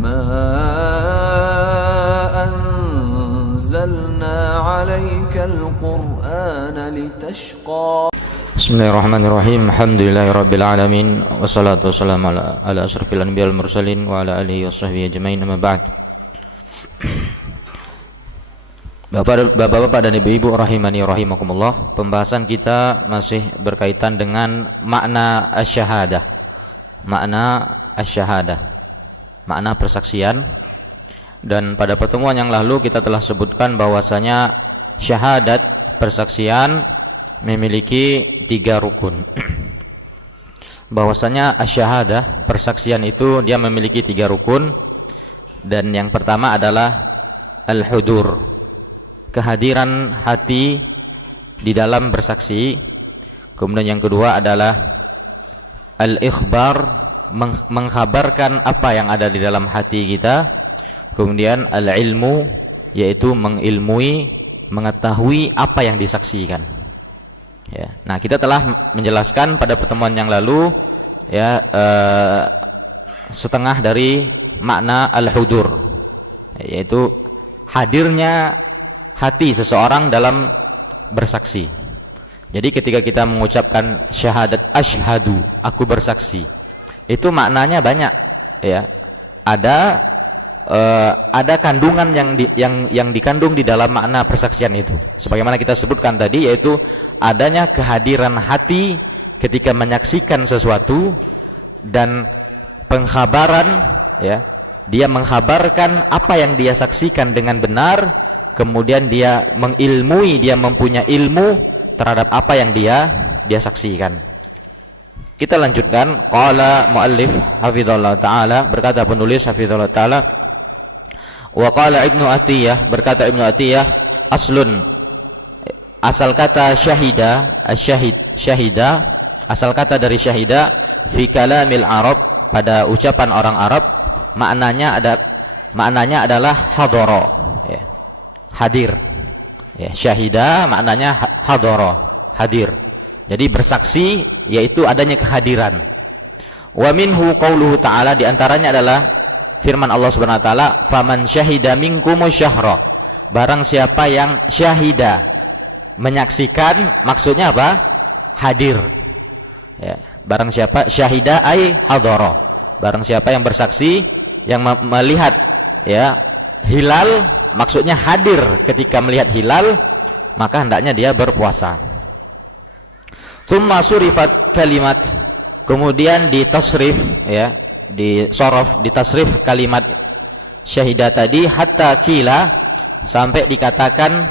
ما أنزلنا عليك القرآن لتشقى. Bismillahirrahmanirrahim. Alhamdulillahirabbil alamin wassalatu wassalamu ala asrofil anbiya wal mursalin wa ala alihi washabbihi ajmain, amma ba'd. Bapak-bapak dan ibu-ibu rahimani rahimakumullah, pembahasan kita masih berkaitan dengan makna asy-syahadah. Makna asy-syahadah, makna persaksian. Dan pada pertemuan yang lalu kita telah sebutkan bahwasanya syahadat, persaksian, memiliki 3 rukun. Bahwasanya asy-syahadah, persaksian itu dia memiliki 3 rukun. Dan yang pertama adalah al-hudur, kehadiran hati di dalam bersaksi. Kemudian yang kedua adalah al-ikhbar, mengkhabarkan apa yang ada di dalam hati kita. Kemudian al-ilmu, yaitu mengilmui, mengetahui apa yang disaksikan. Ya. Nah, kita telah menjelaskan pada pertemuan yang lalu ya setengah dari makna al-hudur, yaitu hadirnya hati seseorang dalam bersaksi. Jadi ketika kita mengucapkan syahadat asyhadu, aku bersaksi, itu maknanya banyak ya. Ada kandungan yang dikandung di dalam makna persaksian itu. Sebagaimana kita sebutkan tadi, yaitu adanya kehadiran hati ketika menyaksikan sesuatu dan pengkhabaran ya. Dia mengkhabarkan apa yang dia saksikan dengan benar, kemudian dia mengilmui, dia mempunyai ilmu terhadap apa yang dia saksikan. Kita lanjutkan. Qala muallif hafizallahu taala, berkata penulis hafizallahu taala, wa qala Ibnu Atiyah, berkata Ibnu Atiyah, aslun, asal kata syahida, asyahid, syahida, asal kata dari syahida fi kalamil Arab, pada ucapan orang Arab, maknanya adalah hadara ya, hadir ya. Syahida maknanya hadara, hadir. Jadi bersaksi yaitu adanya kehadiran. Wa minhu qauluhu ta'ala, di antaranya adalah firman Allah Subhanahu wa taala, faman syahida minkumus syahra, barang siapa yang syahida, menyaksikan, maksudnya apa? Hadir ya. Barang siapa syahida ay hadara, barang siapa yang bersaksi, yang melihat ya hilal, maksudnya hadir ketika melihat hilal, maka hendaknya dia berpuasa. Tsumma surifat kalimat, kemudian ditasrif ya, disorof, ditasrif kalimat syahidah tadi, hatta kila, sampai dikatakan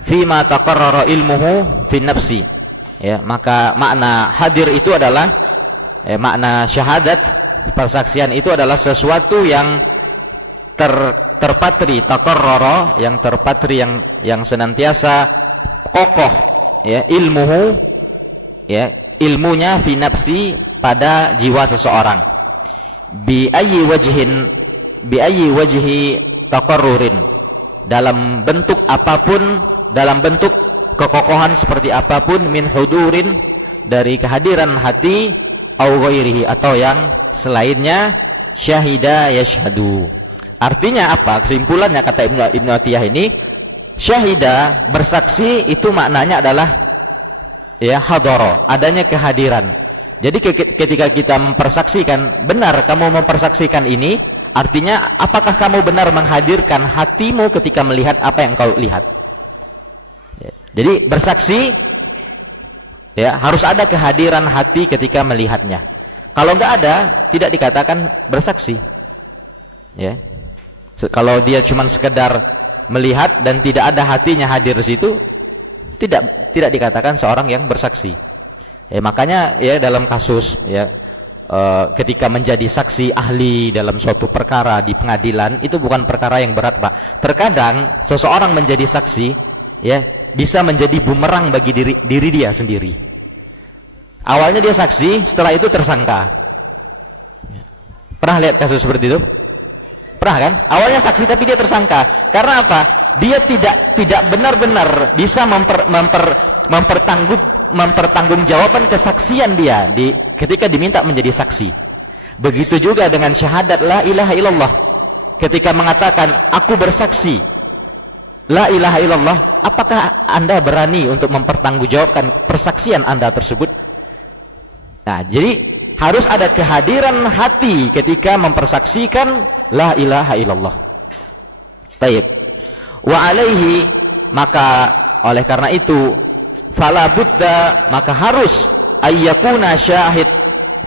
fima taqarrara ilmuhu fin nafsi ya. Maka makna hadir itu adalah makna syahadat, persaksian itu adalah sesuatu yang terpatri, taqarrara, yang terpatri, yang senantiasa kokoh ya, ilmuhu ya, ilmunya fi nafsi, pada jiwa seseorang, bi ayyi wajhi taqarrurin, dalam bentuk apapun, dalam bentuk kekokohan seperti apapun, min hudurin, dari kehadiran hati, au ghairihi, atau yang selainnya, syahida yashhadu. Artinya apa? Kesimpulannya kata Ibnu Atiyah ini, syahida, bersaksi, itu maknanya adalah ya hadara, adanya kehadiran. Jadi ketika kita mempersaksikan, benar kamu mempersaksikan ini, artinya apakah kamu benar menghadirkan hatimu ketika melihat apa yang kau lihat ya. Jadi bersaksi ya harus ada kehadiran hati ketika melihatnya. Kalau nggak ada, tidak dikatakan bersaksi ya. Kalau dia cuma sekedar melihat dan tidak ada hatinya hadir di situ, tidak dikatakan seorang yang bersaksi ya. Makanya ya dalam kasus ya ketika menjadi saksi ahli dalam suatu perkara di pengadilan, itu bukan perkara yang berat, Pak. Terkadang seseorang menjadi saksi ya bisa menjadi bumerang bagi diri dia sendiri. Awalnya dia saksi, setelah itu tersangka. Pernah lihat kasus seperti itu? Pernah kan? Awalnya saksi tapi dia tersangka. Karena apa? Dia tidak benar-benar bisa mempertanggungjawabkan kesaksian dia ketika diminta menjadi saksi. Begitu juga dengan syahadat la ilaha illallah. ketika mengatakan aku bersaksi la ilaha illallah, apakah Anda berani untuk mempertanggungjawabkan persaksian Anda tersebut? Nah, jadi harus ada kehadiran hati ketika mempersaksikan la ilaha illallah. Baik. Wa alaihi, maka oleh karena itu fala budda, maka harus ayyakuna syahid,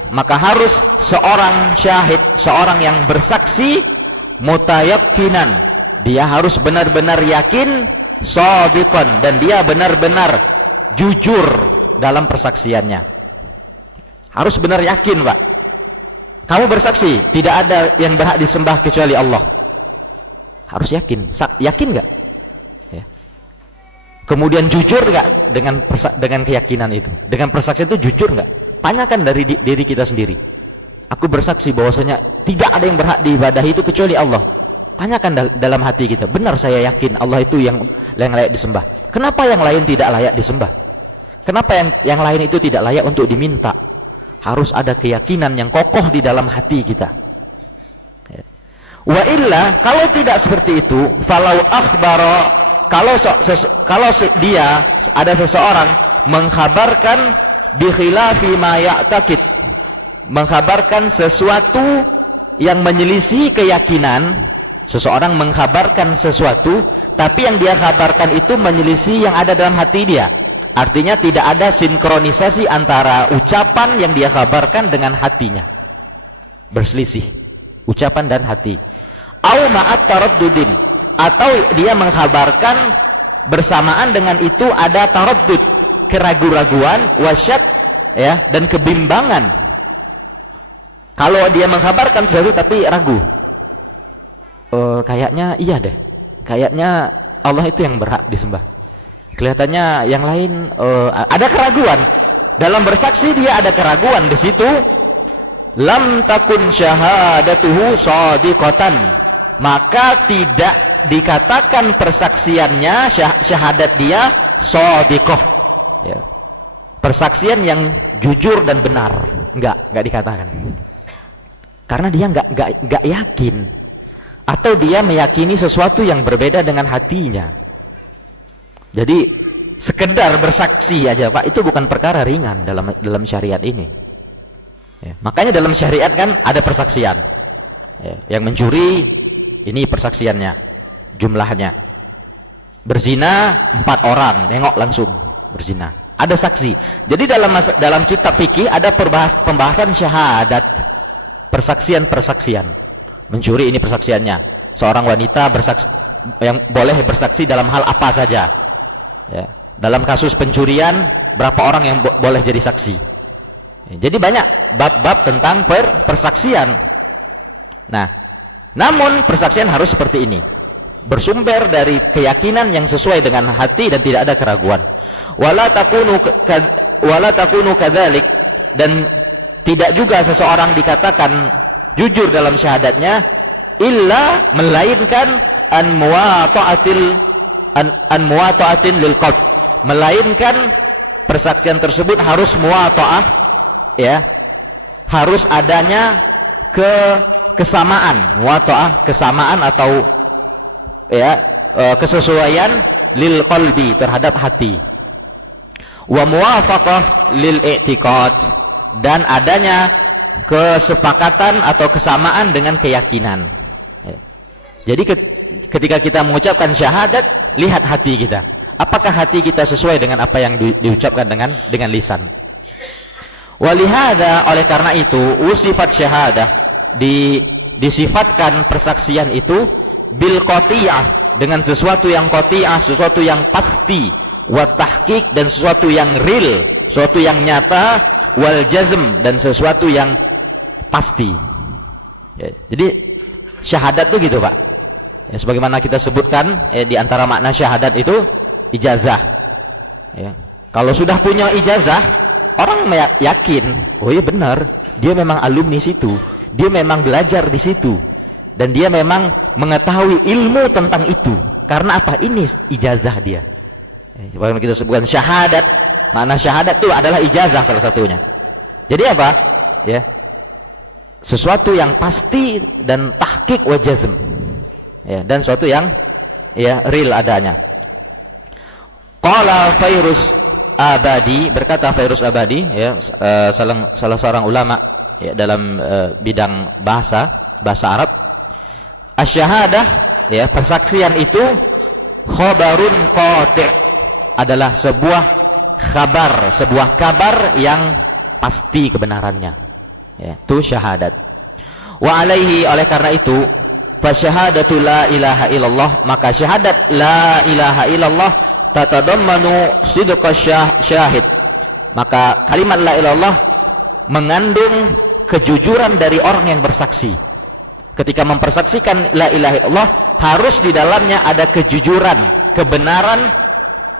maka harus seorang syahid, seorang yang bersaksi mutayakkinan, dia harus benar-benar yakin, shadiqan, dan dia benar-benar jujur dalam persaksiannya. Harus benar yakin, Pak. Kamu bersaksi tidak ada yang berhak disembah kecuali Allah. Harus yakin. Yakin nggak? Ya. Kemudian jujur nggak dengan keyakinan itu? Dengan persaksian itu jujur nggak? Tanyakan dari diri kita sendiri. Aku bersaksi bahwasanya tidak ada yang berhak diibadahi itu kecuali Allah. Tanyakan dalam hati kita, benar saya yakin Allah itu yang layak disembah. Kenapa yang lain tidak layak disembah? Kenapa yang lain itu tidak layak untuk diminta? Harus ada keyakinan yang kokoh di dalam hati kita. Wa illa, kalau tidak seperti itu, falau akhbara, kalau dia ada seseorang mengkhabarkan bi khilafi ma ya'taqid, mengkhabarkan sesuatu yang menyelisih keyakinan. Seseorang mengkhabarkan sesuatu, tapi yang dia kabarkan itu menyelisih yang ada dalam hati dia. Artinya tidak ada sinkronisasi antara ucapan yang dia kabarkan dengan hatinya. Berselisih ucapan dan hati. Au ma'at taraddudin, atau dia mengkabarkan bersamaan dengan itu ada taraddud, keraguan-raguan, wasyak, ya, dan kebimbangan. Kalau dia mengkabarkan sesuatu tapi ragu, kayaknya iya deh, kayaknya Allah itu yang berhak disembah, kelihatannya yang lain ada keraguan dalam bersaksi, dia ada keraguan di situ. Lam takun syahadatuhu shadiqatan, maka tidak dikatakan persaksiannya, syahadat dia shadiqah, ya, persaksian yang jujur dan benar, enggak dikatakan, karena dia enggak yakin, atau dia meyakini sesuatu yang berbeda dengan hatinya. Jadi sekedar bersaksi aja, Pak, itu bukan perkara ringan dalam syariat ini, ya, makanya dalam syariat kan ada persaksian, ya, yang mencuri ini persaksiannya, jumlahnya. Berzina 4 orang, nengok langsung berzina, ada saksi. Jadi dalam kitab fikih ada pembahasan syahadat, persaksian. Mencuri ini persaksiannya, seorang wanita bersaksi, yang boleh bersaksi dalam hal apa saja, ya. Dalam kasus pencurian berapa orang yang boleh jadi saksi, ya, jadi banyak bab-bab tentang persaksian. Nah, namun persaksian harus seperti ini, bersumber dari keyakinan yang sesuai dengan hati dan tidak ada keraguan. Wala takunu kadzalik, dan tidak juga seseorang dikatakan jujur dalam syahadatnya illa, melainkan an muwata'atin lil qalb, melainkan persaksian tersebut harus muwata'ah, ya, harus adanya kesamaan, muwata'ah, kesamaan atau, ya, kesesuaian lil qalbi, terhadap hati, wa muwafaqah lil i'tiqad, dan adanya kesepakatan atau kesamaan dengan keyakinan, ya. Jadi ketika kita mengucapkan syahadat, lihat hati kita, apakah hati kita sesuai dengan apa yang diucapkan dengan lisan. Walihada, oleh karena itu usifat syahadah, disifatkan persaksian itu bil qatiyah, dengan sesuatu yang qatiyah, sesuatu yang pasti, wa tahqiq, dan sesuatu yang real, sesuatu yang nyata, wal jazm, dan sesuatu yang pasti, ya. Jadi syahadat itu gitu, Pak, ya, sebagaimana kita sebutkan, di antara makna syahadat itu ijazah, ya. Kalau sudah punya ijazah, orang yakin, oh iya benar, dia memang alumni situ, dia memang belajar di situ, dan dia memang mengetahui ilmu tentang itu. Karena apa? Ini ijazah dia, ya. Sebagaimana kita sebutkan syahadat, makna syahadat itu adalah ijazah salah satunya. Jadi apa? Ya, sesuatu yang pasti dan tahqiq wa jazm. ya, dan suatu yang ya real adanya. Qala Fairuz Abadi, berkata Fairuz Abadi, ya, salah seorang ulama ya, dalam bidang bahasa Arab, asy-syahadah, ya, persaksian itu khabarun qati', adalah sebuah kabar yang pasti kebenarannya, ya, itu syahadat. Wa alaihi, oleh karena itu, fa syahadatu la ilaha illallah, maka syahadat la ilaha illallah tatadammanu sidqa syahid, maka kalimat la ilallah mengandung kejujuran dari orang yang bersaksi. Ketika mempersaksikan la ilaha illallah, harus di dalamnya ada kejujuran, kebenaran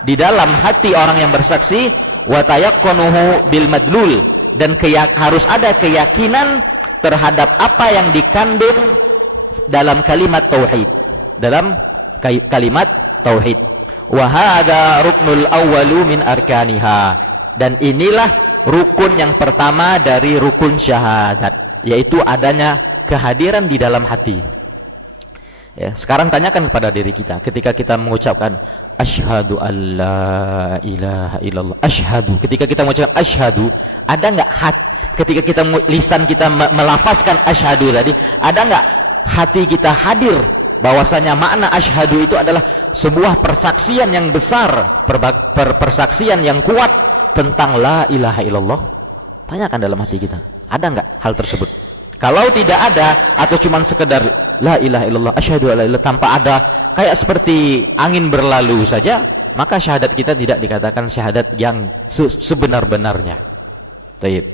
di dalam hati orang yang bersaksi. Wa tayaqqunuhu bil madlul, dan harus ada keyakinan terhadap apa yang dikandung dalam kalimat tauhid, dalam kalimat tauhid. Wa hadza ruknul awwalu min arkaniha, dan inilah rukun yang pertama dari rukun syahadat, yaitu adanya kehadiran di dalam hati. Ya, sekarang tanyakan kepada diri kita, ketika kita mengucapkan asyhadu alla ilaha illallah, asyhadu, ketika kita mengucapkan asyhadu, ada enggak ketika kita lisan kita melafazkan asyhadu tadi, ada enggak hati kita hadir bahwasanya makna asyhadu itu adalah sebuah persaksian yang besar, persaksian yang kuat tentang la ilaha illallah? Tanyakan dalam hati kita, ada enggak hal tersebut? Kalau tidak ada, atau cuma sekedar la ilaha illallah, asyhadu alla ilaha illallah, tanpa ada, kayak seperti angin berlalu saja, maka syahadat kita tidak dikatakan syahadat yang sebenar-benarnya. Baik.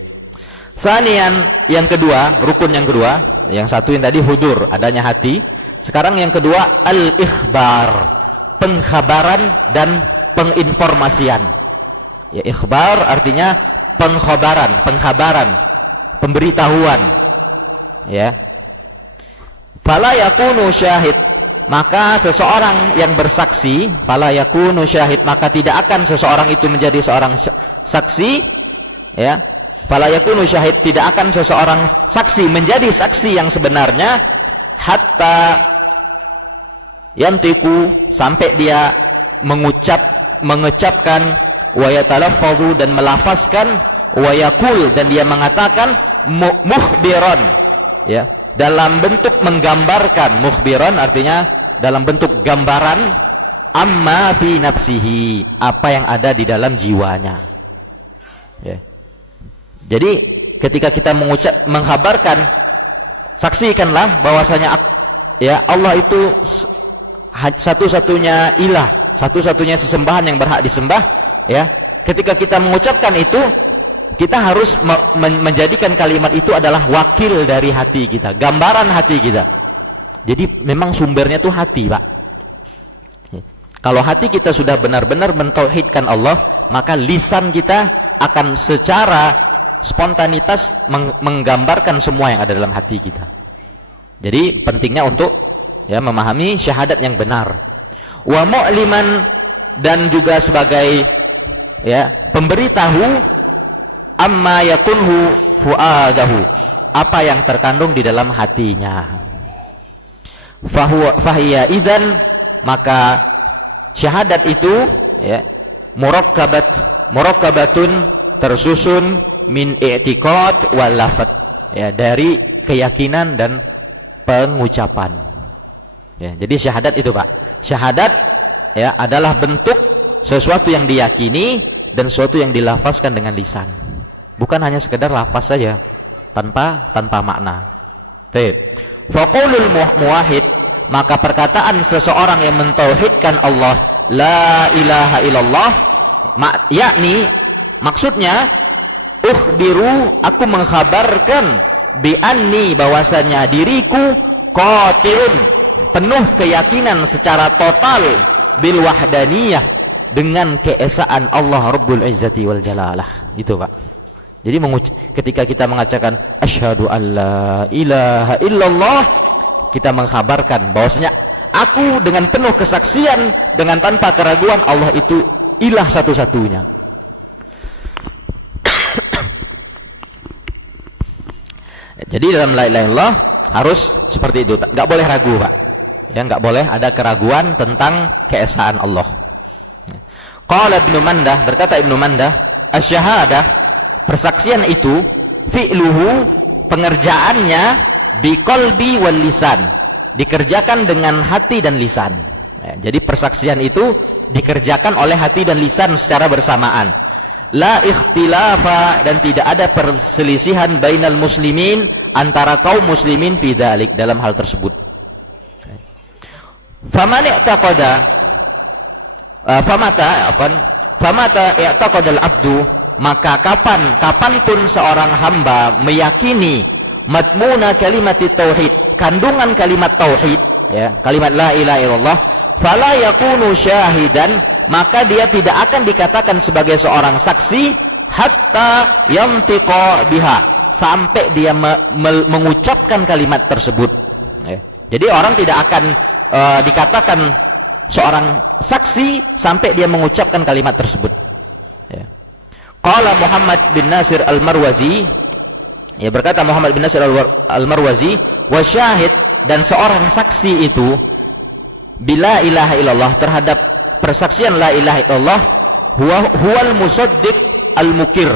Sanian, yang kedua, rukun yang kedua, yang satu yang tadi hudur, adanya hati. Sekarang yang kedua, al-ikhbar, pengkhabaran dan penginformasian. Ya, ikhbar artinya pengkhabaran, pemberitahuan. Ya. Fala yakunu syahid, maka seseorang yang bersaksi, fala yakunu syahid, maka tidak akan seseorang itu menjadi seorang saksi, ya. Fala yakunu syahid, tidak akan seseorang saksi menjadi saksi yang sebenarnya, hatta yantiku, sampai dia mengucapkan, wa yatalaffadhu, dan melafazkan, wa yaqul, dan dia mengatakan, mukhbiran, ya, dalam bentuk menggambarkan. Mukhbiran artinya dalam bentuk gambaran, amma fi nafsihi, apa yang ada di dalam jiwanya, ya. Jadi ketika kita mengkhabarkan, saksikanlah bahwasanya, ya, Allah itu satu-satunya ilah, satu-satunya sesembahan yang berhak disembah, ya. Ketika kita mengucapkan itu, kita harus menjadikan kalimat itu adalah wakil dari hati kita, gambaran hati kita. Jadi memang sumbernya itu hati, Pak. Kalau hati kita sudah benar-benar mentauhidkan Allah, maka lisan kita akan secara spontanitas menggambarkan semua yang ada dalam hati kita. Jadi pentingnya untuk, ya, memahami syahadat yang benar. Wa mu'liman, dan juga sebagai, ya, pemberitahu, amma yakunhu fuadahu, apa yang terkandung di dalam hatinya. Fahiya idzan, maka syahadat itu, ya, murakkabatun, tersusun, min i'tiqad wal lafat, ya, dari keyakinan dan pengucapan. Ya, jadi syahadat itu, Pak, syahadat, ya, adalah bentuk sesuatu yang diyakini dan sesuatu yang dilafazkan dengan lisan, bukan hanya sekedar lafaz saja tanpa makna. Baik. Faqaulul muwahhid, maka perkataan seseorang yang mentauhidkan Allah, la ilaha illallah, yakni maksudnya, ukhbiru, aku mengkhabarkan, bi anni, bahwasanya diriku, qati'un, penuh keyakinan secara total, bil wahdaniyah, dengan keesaan Allah Rabbul Izzati wal Jalalah. Itu, Pak. Jadi ketika kita mengatakan asyhadu alla ilaha illallah, kita mengkhabarkan bahwasanya aku dengan penuh kesaksian, dengan tanpa keraguan, Allah itu ilah satu-satunya. Jadi dalam la ilaha illallah harus seperti itu, nggak boleh ragu, Pak. Ya, nggak boleh ada keraguan tentang keesaan Allah. Qala Ibnu Mandah, berkata Ibnu Mandah, asy-syahadah, persaksian itu, fi'luhu, pengerjaannya, biqalbi wal lisan, dikerjakan dengan hati dan lisan. Ya, jadi persaksian itu dikerjakan oleh hati dan lisan secara bersamaan. La ikhtilafa, dan tidak ada perselisihan bainal muslimin, antara kaum muslimin fi dzalik, dalam hal tersebut. Faman i'taqada famata i'taqadal abdu, maka kapanpun seorang hamba meyakini madmuna kalimat tauhid, kandungan kalimat tauhid, ya, kalimat la ilaha illallah, fala yakunu syahidan, maka dia tidak akan dikatakan sebagai seorang saksi hatta yantiqa biha, sampai dia mengucapkan kalimat tersebut. Ya. Jadi orang tidak akan dikatakan seorang saksi sampai dia mengucapkan kalimat tersebut. Ya. Qala Muhammad bin Nasir al-Marwazi, ya, berkata Muhammad bin Nasir al-Marwazi, wa syahid, dan seorang saksi itu bila ilaha illallah, terhadap persaksian la ilaha illallah, huwal musaddiq al-mukir,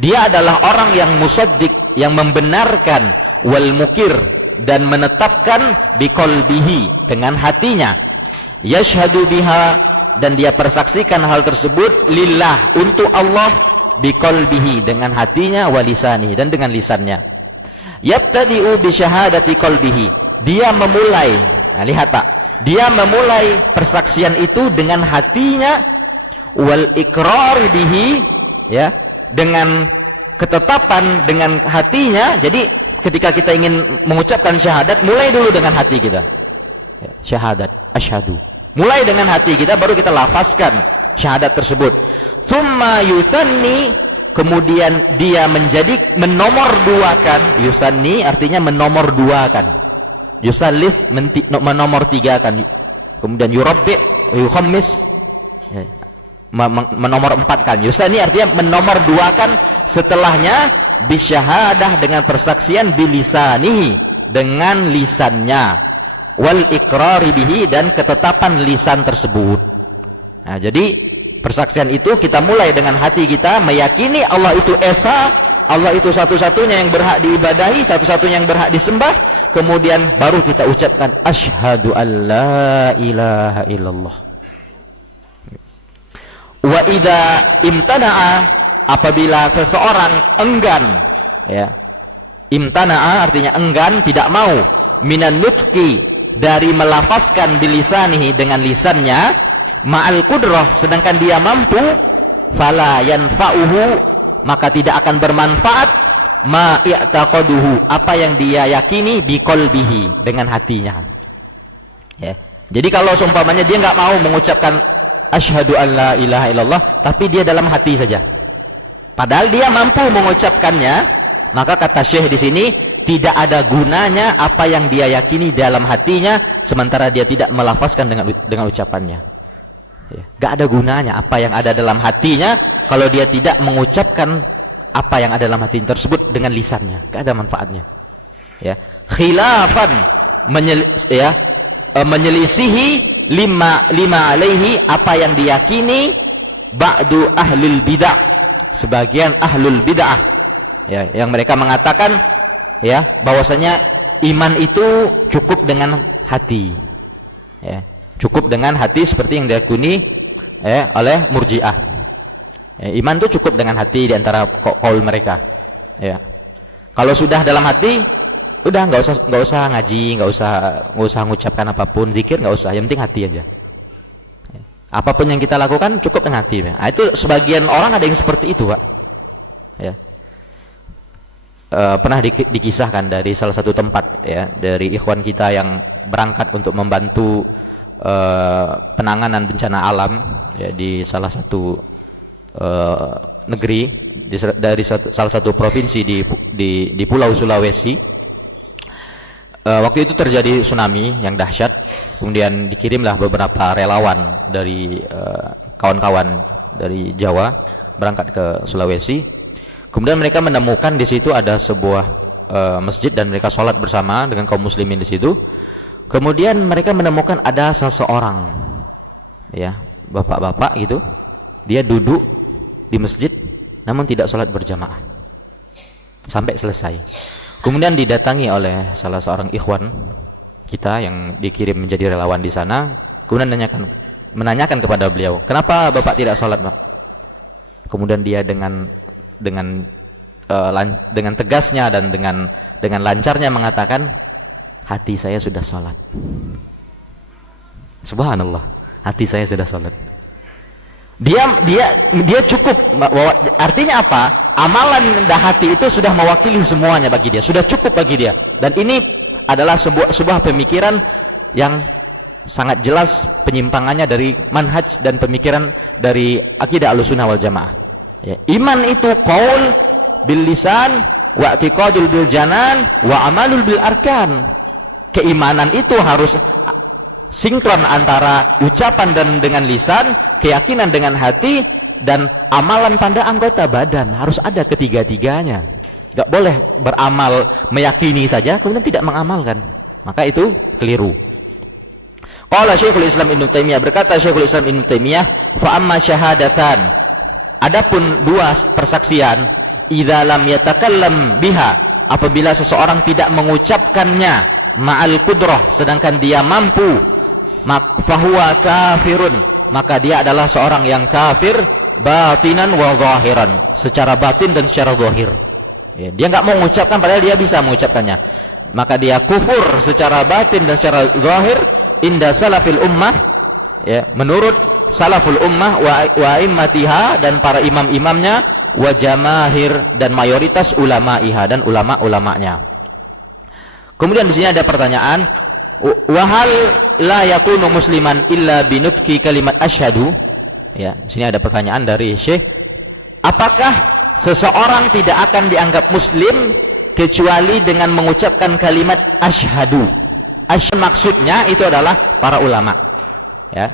dia adalah orang yang musaddiq, yang membenarkan, wal mukir, dan menetapkan, biqalbihi, dengan hatinya, yashhadu biha, dan dia persaksikan hal tersebut, lillah, untuk Allah, biqalbihi, dengan hatinya, walisani, dan dengan lisannya. Yabtadi'u bi syahadati qalbihi, dia memulai, nah lihat Pak, dia memulai persaksian itu dengan hatinya, wal iqrar bihi, ya, dengan ketetapan dengan hatinya. Jadi ketika kita ingin mengucapkan syahadat, mulai dulu dengan hati kita, ya, syahadat, asyhadu, mulai dengan hati kita, baru kita lafazkan syahadat tersebut. Tsumma yusanni, kemudian dia menjadi menomorduakan, yusanni artinya menomorduakan, yusallis menomortigakan, kemudian yurabbi, yukhammis, ya, menomor empatkan. Yusanni artinya menomorduakan, setelahnya bisyahadah, dengan persaksian, bilisanihi, dengan lisannya, wal iqrari bihi, dan ketetapan lisan tersebut. Nah, jadi persaksian itu kita mulai dengan hati kita, meyakini Allah itu esa, Allah itu satu-satunya yang berhak diibadahi, satu-satunya yang berhak disembah. Kemudian baru kita ucapkan asyhadu alla ilaha illallah. Wa idza imtana'a, apabila seseorang enggan, ya, imtana'a artinya enggan, tidak mau, minan nutqi, dari melafazkan bilisanihi, dengan lisannya, ma'al qudrah, sedangkan dia mampu, fala yanfa'uhu, maka tidak akan bermanfaat, ma i'taqaduhu, apa yang dia yakini, biqalbihi, dengan hatinya. Ya. Jadi kalau seumpamanya dia nggak mau mengucapkan asyhadu alla ilaha illallah, tapi dia dalam hati saja, padahal dia mampu mengucapkannya, maka kata Syekh di sini, tidak ada gunanya apa yang dia yakini dalam hatinya, sementara dia tidak melafazkan dengan ucapannya. Ya, gak ada gunanya apa yang ada dalam hatinya kalau dia tidak mengucapkan apa yang ada dalam hati tersebut dengan lisannya, gak ada manfaatnya. Ya, khilafan, menyelisihi lima alaihi, apa yang diyakini ba'du ahlul bid'ah, sebagian ahlul bid'ah, ya, yang mereka mengatakan, ya, bahwasanya iman itu cukup dengan hati, ya, cukup dengan hati, seperti yang diakuni, ya, oleh Murji'ah. Ya, iman itu cukup dengan hati di antara kaul mereka. Ya, kalau sudah dalam hati, udah nggak usah ngaji, nggak usah mengucapkan apapun, zikir nggak usah, yang penting hati aja. Ya, apapun yang kita lakukan cukup dengan hati. Nah, itu sebagian orang ada yang seperti itu, Pak. Ya. Pernah dikisahkan dari salah satu tempat, ya, dari ikhwan kita yang berangkat untuk membantu penanganan bencana alam, ya, di salah satu negeri, dari salah satu provinsi di Pulau Sulawesi. Waktu itu terjadi tsunami yang dahsyat, kemudian dikirimlah beberapa relawan dari kawan-kawan dari Jawa berangkat ke Sulawesi. Kemudian mereka menemukan di situ ada sebuah masjid, dan mereka sholat bersama dengan kaum muslimin di situ. Kemudian mereka menemukan ada seseorang, ya, bapak-bapak gitu, dia duduk di masjid namun tidak sholat berjamaah sampai selesai. Kemudian didatangi oleh salah seorang ikhwan kita yang dikirim menjadi relawan di sana. Kemudian menanyakan kepada beliau, kenapa bapak tidak sholat, Pak? Kemudian dia dengan tegasnya dan dengan lancarnya mengatakan, hati saya sudah sholat. Subhanallah, hati saya sudah sholat. Dia cukup, artinya apa? Amalan hati itu sudah mewakili semuanya bagi dia, sudah cukup bagi dia. Dan ini adalah sebuah pemikiran yang sangat jelas penyimpangannya dari manhaj dan pemikiran dari akidah Ahlussunnah wal Jamaah. Ya, iman itu qaul bil lisan wa i'tiqadul bil janan wa amalul bil arkan. Keimanan itu harus sinkron antara ucapan dan dengan lisan, keyakinan dengan hati, dan amalan pada anggota badan. Harus ada ketiga-tiganya. Gak boleh beramal meyakini saja kemudian tidak mengamalkan, maka itu keliru. Qala Syekhul Islam Ibnu Taimiyah, berkata Syekhul Islam Ibnu Taimiyah, fa amma syahadatan, adapun dua persaksian, idza lam yatakallam biha, apabila seseorang tidak mengucapkannya ma'al qudrah, sedangkan dia mampu, fahuwa kafirun, maka dia adalah seorang yang kafir batinan wa zahiran, secara batin dan secara zahir. Ya, dia nggak mau mengucapkan padahal dia bisa mengucapkannya, maka dia kufur secara batin dan secara zahir inda salafil ummah, ya, menurut salaful ummah wa immatiha, dan para imam-imamnya, wa jamahir, dan mayoritas ulama'iha, dan ulama-ulamanya. Kemudian di sini ada pertanyaan, wahal la yakunu musliman illa binutki kalimat asyhadu. Ya, di sini ada pertanyaan dari Syekh, apakah seseorang tidak akan dianggap muslim kecuali dengan mengucapkan kalimat asyhadu? Asyhadu maksudnya itu adalah para ulama. Ya.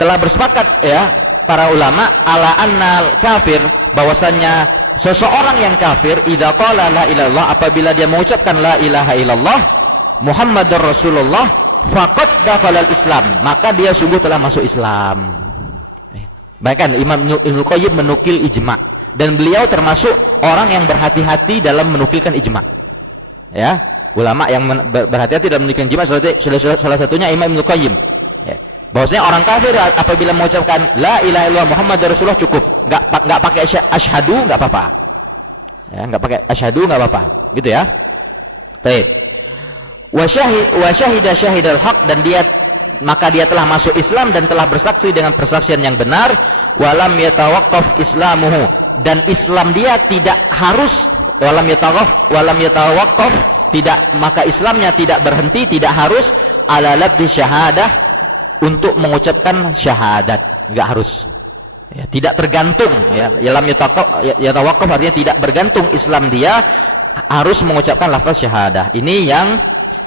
Telah bersepakat, ya, para ulama ala annal kafir, bahwasannya seseorang yang kafir idza qala la ilaha illallah, apabila dia mengucapkan la ilaha illallah Muhammadur Rasulullah, faqad dakhalal Islam, maka dia sungguh telah masuk Islam. Bahkan Imam Ibnu Qayyim menukil ijma, dan beliau termasuk orang yang berhati-hati dalam menukilkan ijma. Ya, ulama yang berhati-hati dalam menukilkan ijma, salah satunya Imam Ibnu Qayyim. Ya. Bahwasanya orang kafir apabila mengucapkan la ilaha illallah Muhammadur Rasulullah cukup, nggak pakai asyhadu nggak apa-apa. Ya, nggak pakai asyhadu nggak apa-apa, gitu ya. Baik. Wa syahida syahidal haq, dan maka dia telah masuk Islam dan telah bersaksi dengan persaksian yang benar. Walam yatawaqqaf islamuhu, dan Islam dia tidak harus, walam yatawaqqaf, tidak, maka Islamnya tidak berhenti, tidak harus ala labdi syahadah, untuk mengucapkan syahadat, enggak harus. Ya, tidak tergantung, ya, lam yatawaqqaf artinya tidak bergantung Islam dia harus mengucapkan lafaz syahadah. Ini yang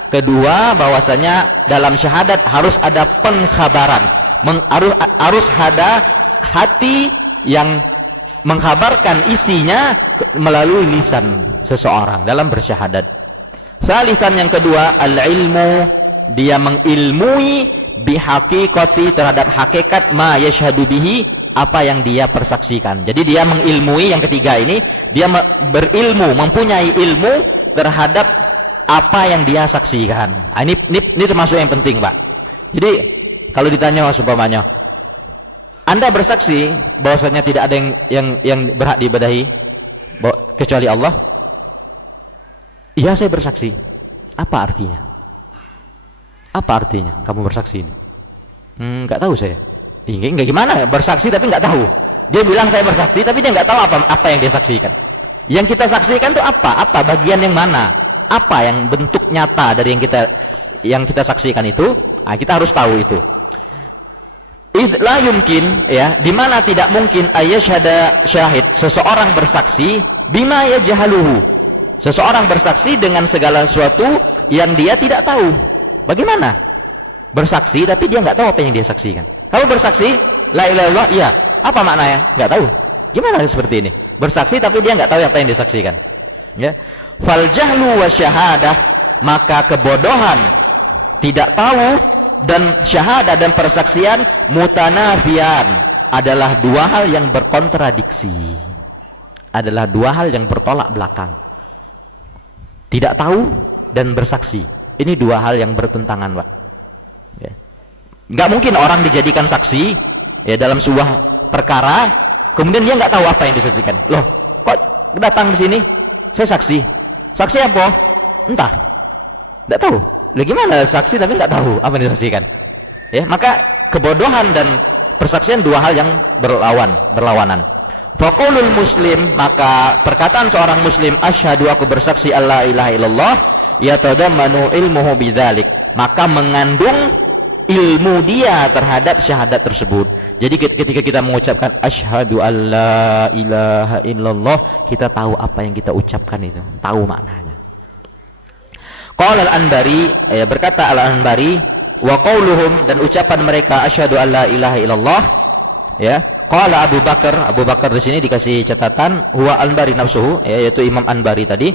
kedua, bahwasanya dalam syahadat harus ada pengkhabaran, harus ada hati yang mengkhabarkan isinya melalui lisan seseorang dalam bersyahadat. Salisan yang kedua, al-ilmu, dia mengilmui bihaqiqati, terhadap hakikat ma yashhadu bihi, apa yang dia persaksikan. Jadi dia mengilmui, yang ketiga ini, dia berilmu, mempunyai ilmu terhadap apa yang dia saksikan. Nah, ini termasuk yang penting, Pak. Jadi kalau ditanya seumpamanya, Anda bersaksi bahwasanya tidak ada yang berhak diibadahi kecuali Allah? Iya, saya bersaksi. Apa artinya? Apa artinya kamu bersaksi ini? Nggak tahu saya. Enggak, gimana bersaksi tapi nggak tahu. Dia bilang saya bersaksi tapi dia nggak tahu apa yang dia saksikan. Yang kita saksikan itu apa? Apa bagian yang mana? Apa yang bentuk nyata dari yang kita saksikan itu? Nah, kita harus tahu itu. La yumkin, ya, di mana tidak mungkin ayyashhada syahid, seseorang bersaksi bima yajhaluhu, seseorang bersaksi dengan segala sesuatu yang dia tidak tahu. Bagaimana? Bersaksi tapi dia nggak tahu apa yang dia saksikan. Kamu bersaksi la ilaha illallah, iya, apa maknanya? Nggak tahu. Gimana seperti ini? Bersaksi tapi dia nggak tahu apa yang dia saksikan. Ya. Fal jahlu wa syahadah, maka kebodohan Tidak tahu dan syahadah dan persaksian mutanafiyan, adalah dua hal yang berkontradiksi, adalah dua hal yang bertolak belakang. Tidak tahu dan bersaksi, ini dua hal yang bertentangan, Pak. Ya. Nggak mungkin orang dijadikan saksi ya dalam sebuah perkara, kemudian dia nggak tahu apa yang disaksikan. Loh, kok datang di sini? Saya saksi. Saksi apa? Entah. Nggak tahu. Lah gimana saksi tapi nggak tahu apa yang disaksikan? Ya, maka kebodohan dan persaksian dua hal yang berlawanan. Faqaulul muslim, maka perkataan seorang muslim, asyhadu, aku bersaksi alla ilaha illallah, yatadammanu ilmuhu bidzalik, maka mengandung ilmu dia terhadap syahadat tersebut. Jadi ketika kita mengucapkan asyhadu alla ilaha illallah, kita tahu apa yang kita ucapkan itu, tahu maknanya. Qala al-Anbari, ya, berkata al-Anbari, wa qauluhum, dan ucapan mereka asyhadu alla ilaha illallah, ya. Qala Abu Bakar di sini dikasih catatan, huwa Anbari nafsuhu, ya, yaitu Imam Anbari tadi.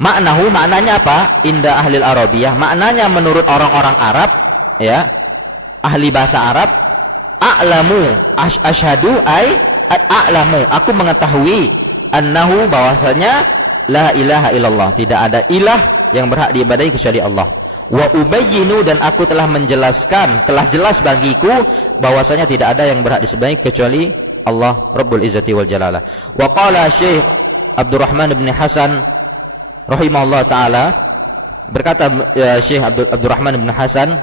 Maknahu, maknanya apa? Inda ahlil Arabiyah, maknanya menurut orang-orang Arab, ya, ahli bahasa Arab, a'lamu, asyhadu ay a'lamu, aku mengetahui, annahu, bahwasanya la ilaha illallah, tidak ada ilah yang berhak diibadahi kecuali Allah. Wa ubayyinu, dan aku telah menjelaskan, telah jelas bagiku bahwasanya tidak ada yang berhak disembah kecuali Allah Rabbul Izzati wal Jalalah. Wa qala Syekh Abdurrahman bin Hasan rahimahullah taala, berkata Syekh Abdurrahman bin Hasan,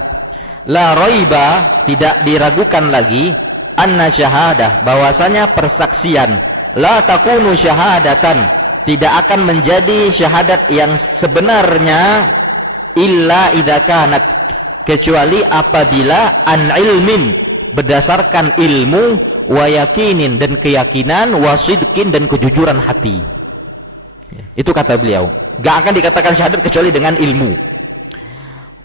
la raiba, tidak diragukan lagi, anna syahadah, bahwasanya persaksian, la takunu syahadatan, tidak akan menjadi syahadat yang sebenarnya, illa idza kanat, kecuali apabila an ilmin, berdasarkan ilmu, wa yakinin, dan keyakinan, wa sidqin, dan kejujuran hati. Itu kata beliau, gak akan dikatakan syahadat kecuali dengan ilmu.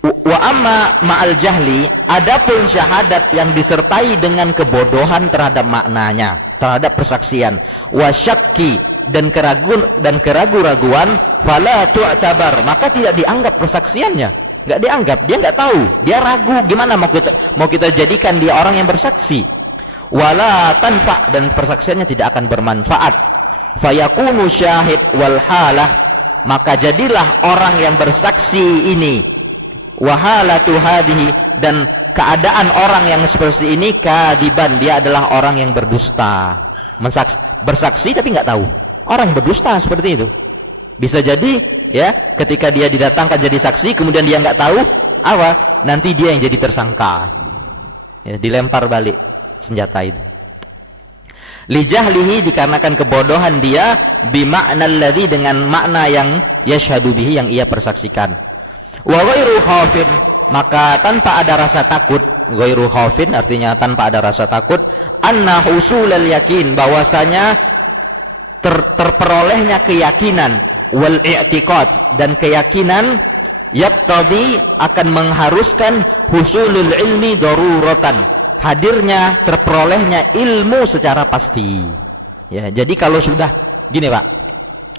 Wa amma ma'al jahli, adapun syahadat yang disertai dengan kebodohan terhadap maknanya, terhadap persaksian, wa syakki, dan keraguan-raguan, fala tu'tabar, maka tidak dianggap persaksiannya, nggak dianggap, dia nggak tahu, dia ragu, gimana mau kita jadikan dia orang yang bersaksi. Wala tanfa, dan persaksiannya tidak akan bermanfaat. Fayakunu syahid wal halah, maka jadilah orang yang bersaksi ini, wahalatu hadhihi, dan keadaan orang yang seperti ini, kadiban, dia adalah orang yang berdusta, bersaksi tapi nggak tahu. Orang berdusta seperti itu. Bisa jadi ya, ketika dia didatangkan jadi saksi, kemudian dia nggak tahu apa, nanti dia yang jadi tersangka. Ya, dilempar balik senjata itu. Li jahlihi, dikarenakan kebodohan dia, bima'na alladhi, dengan makna yang yashhadu bihi, yang ia persaksikan. Wa ghairu khaufin, maka tanpa ada rasa takut, ghairu khaufin artinya tanpa ada rasa takut, anna husulal yakin, bahwasanya terperolehnya keyakinan, wal i'tiqad, dan keyakinan, yaqtadi, akan mengharuskan, husulul ilmi daruratan, hadirnya, terperolehnya ilmu secara pasti. Ya, jadi kalau sudah gini Pak,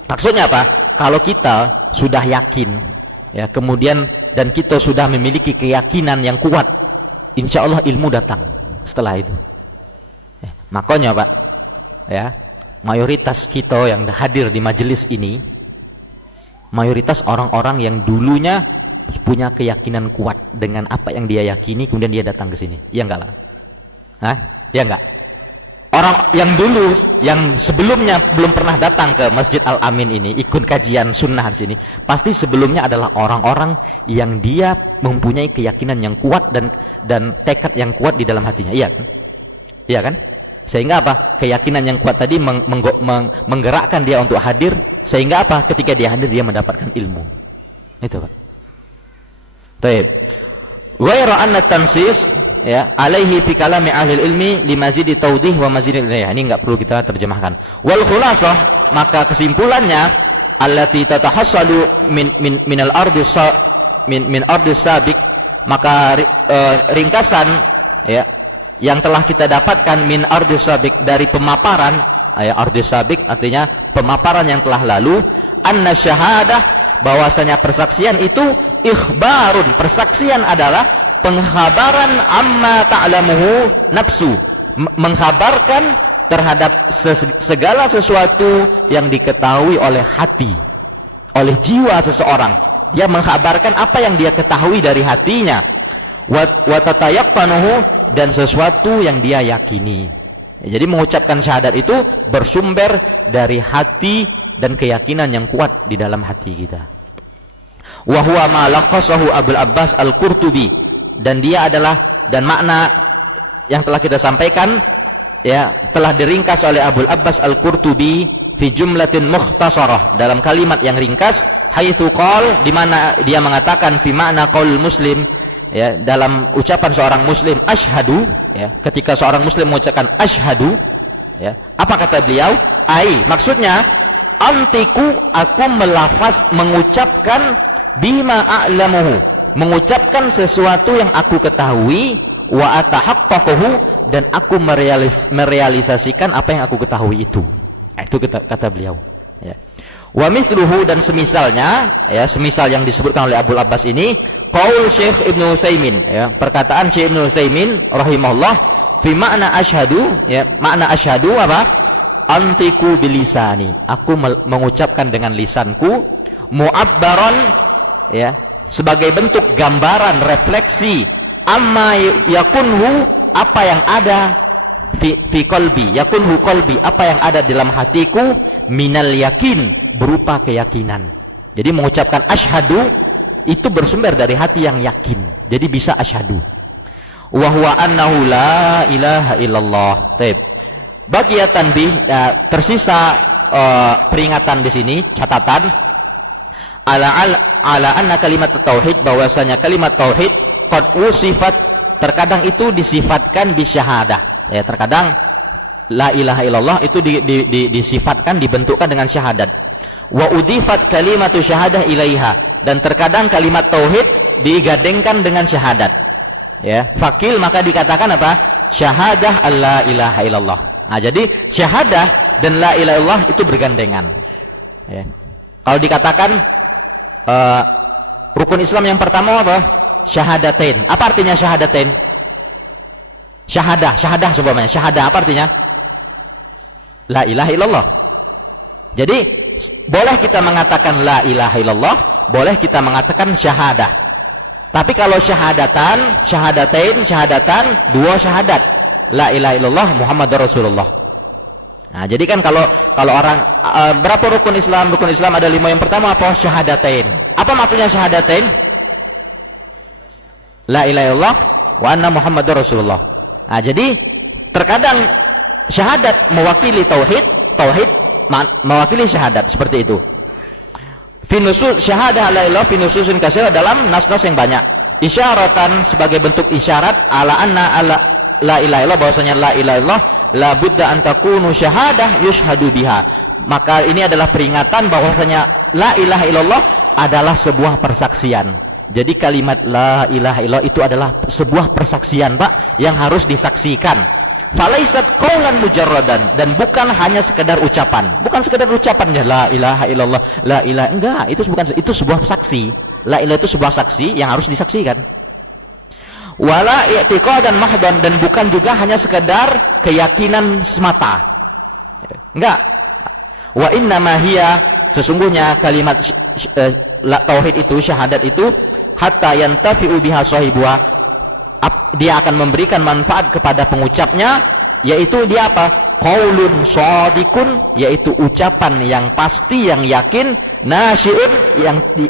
maksudnya apa? Kalau kita sudah yakin, ya, kemudian dan kita sudah memiliki keyakinan yang kuat, insya Allah ilmu datang setelah itu. Ya, makanya Pak, ya, mayoritas kita yang hadir di majelis ini, mayoritas orang-orang yang dulunya punya keyakinan kuat dengan apa yang dia yakini, kemudian dia datang ke sini. Iya enggak lah? Hah? Ya enggak? Orang yang dulu, yang sebelumnya belum pernah datang ke Masjid Al-Amin ini, ikut kajian sunnah di sini, pasti sebelumnya adalah orang-orang yang dia mempunyai keyakinan yang kuat dan tekad yang kuat di dalam hatinya. Iya kan? Iya kan? Sehingga apa? Keyakinan yang kuat tadi menggerakkan dia untuk hadir, sehingga apa? Ketika dia hadir, dia mendapatkan ilmu. Itu Pak. Baik. Ghairu anna tansis, ya, alaihi fi kalami ahli ilmi limazidi tawdih wa mazidi, ya, ini enggak perlu kita terjemahkan. Wal khulasah, maka kesimpulannya, allati tatahassalu min al ardi min ardi sabiq, maka ringkasan, ya, yang telah kita dapatkan min ardi sabiq, dari pemaparan, ya, ardi sabiq artinya pemaparan yang telah lalu, anna syahadah, bahwasanya persaksian itu ikhbarun, persaksian adalah pengkhabaran amma ta'lamuhu nafsu, mengkhabarkan terhadap segala sesuatu yang diketahui oleh hati, oleh jiwa seseorang. Dia mengkhabarkan apa yang dia ketahui dari hatinya. Wa tatayaqanuhu, dan sesuatu yang dia yakini. Jadi mengucapkan syahadat itu bersumber dari hati dan keyakinan yang kuat di dalam hati kita. Wa huwa ma laqasahu Abul Abbas Al-Qurtubi, dan dia adalah, dan makna yang telah kita sampaikan ya telah diringkas oleh Abul Abbas Al-Qurtubi fi jumlatin mukhtasarah, dalam kalimat yang ringkas, haitsu qala, di mana dia mengatakan fi makna qaul muslim, ya, dalam ucapan seorang muslim asyhadu, ya, ketika seorang muslim mengucapkan asyhadu, ya, apa kata beliau? Ai, maksudnya antiku, aku melafaz, mengucapkan bima a'lamuhu, mengucapkan sesuatu yang aku ketahui, wa atahaqqaquhu, dan aku merealisasikan apa yang aku ketahui itu. Itu kata beliau, ya. Wa mithluhu, dan semisalnya, ya, semisal yang disebutkan oleh Abul Abbas ini, qaul Syekh Ibnu Utsaimin, ya, perkataan Syekh Ibnu Utsaimin rahimahullah fi makna asyhadu, ya, makna asyhadu apa? Antiku bilisani, aku mengucapkan dengan lisanku, mu'abbaran, ya, sebagai bentuk gambaran refleksi, amma yakunhu, apa yang ada fi qalbi, yakunhu qalbi, apa yang ada dalam hatiku, minal yakin, berupa keyakinan. Jadi mengucapkan asyhadu itu bersumber dari hati yang yakin, jadi bisa asyhadu. Wa huwa annahu la ilaha illallah. Baik. Bagi tanbih, tersisa peringatan di sini, catatan ala anna kalimat tauhid, bahwasanya kalimat tauhid qad usifat, terkadang itu disifatkan di syahadah, ya, terkadang la ilaha illallah itu disifatkan, dibentukkan dengan syahadat. Wa udifat kalimatu syahadah ilaiha, dan terkadang kalimat tauhid digadengkan dengan syahadat, ya, fakil, maka dikatakan apa? Syahadah alla ilaha illallah. Nah, jadi syahadah dan la ilaha illallah itu bergandengan, ya. Kalau dikatakan rukun Islam yang pertama apa? Syahadatain. Apa artinya syahadatain? Syahadah sebabnya. Syahadah apa artinya? La ilaha illallah. Jadi boleh kita mengatakan la ilaha illallah, boleh kita mengatakan syahadah. Tapi kalau syahadatan, syahadatan, dua syahadat. La ilaha illallah Muhammadur Rasulullah. Nah, jadi kan kalau orang berapa rukun Islam? Rukun Islam ada 5. Yang pertama apa? Syahadatain. Apa maksudnya syahadatain? La ilaha illallah wa anna Muhammadur Rasulullah. Nah, jadi terkadang syahadat mewakili tauhid mewakili syahadat, seperti itu. Fi nusus syahadah la ilaha fi nususin katsira, dalam nas-nas yang banyak. Isyaratan, sebagai bentuk isyarat, ala anna ala la ilaha illallah, bahwasanya la ilaha illallah la budda an takunu syahadah yushhadu biha. Maka ini adalah peringatan bahwasanya la ilaha illallah adalah sebuah persaksian. Jadi kalimat la ilaha illallah itu adalah sebuah persaksian, Pak, yang harus disaksikan. Falaisat qaulan mujarradan, dan bukan hanya sekedar ucapan. Bukan sekedar ucapannya la ilaha illallah, la ilaha, enggak, itu sebuah saksi. La ilaha itu sebuah saksi yang harus disaksikan. Wala i'tiqadan mahdan, dan bukan juga hanya sekedar keyakinan semata. Enggak. Wa innama hiya, sesungguhnya kalimat tauhid itu, syahadat itu, hatta yantafi'u biha sahibuha, dia akan memberikan manfaat kepada pengucapnya, yaitu dia apa? Qaulun shadiqun, yaitu ucapan yang pasti, yang yakin, nasyi'un,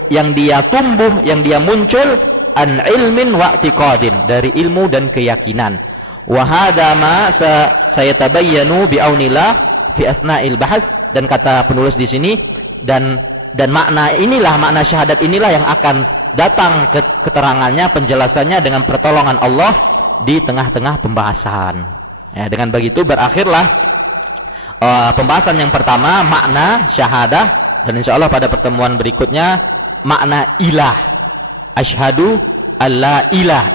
yang dia tumbuh, yang dia muncul, an ilmin wa i'tiqadin, dari ilmu dan keyakinan. Wa hadza ma sayatabayyanu bi aunillah fi athna'il bahts, dan kata penulis di sini, dan makna inilah, makna syahadat inilah yang akan datang keterangannya, penjelasannya dengan pertolongan Allah di tengah-tengah pembahasan. Ya, dengan begitu berakhirlah pembahasan yang pertama, makna syahadah, dan insya Allah pada pertemuan berikutnya makna ilah. Asyhadu alla ilah,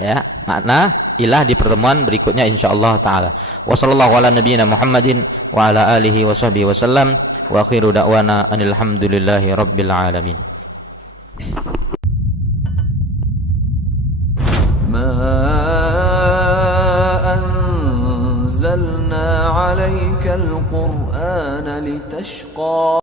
ya, makna ilah di pertemuan berikutnya insyaallah taala. Wa sallallahu ala nabiyyina Muhammadin wa ala alihi wa sahbihi wasallam. Wa akhiru da'wana anil hamdulillahi rabbil alamin. أنزلنا عليك القرآن لتشقى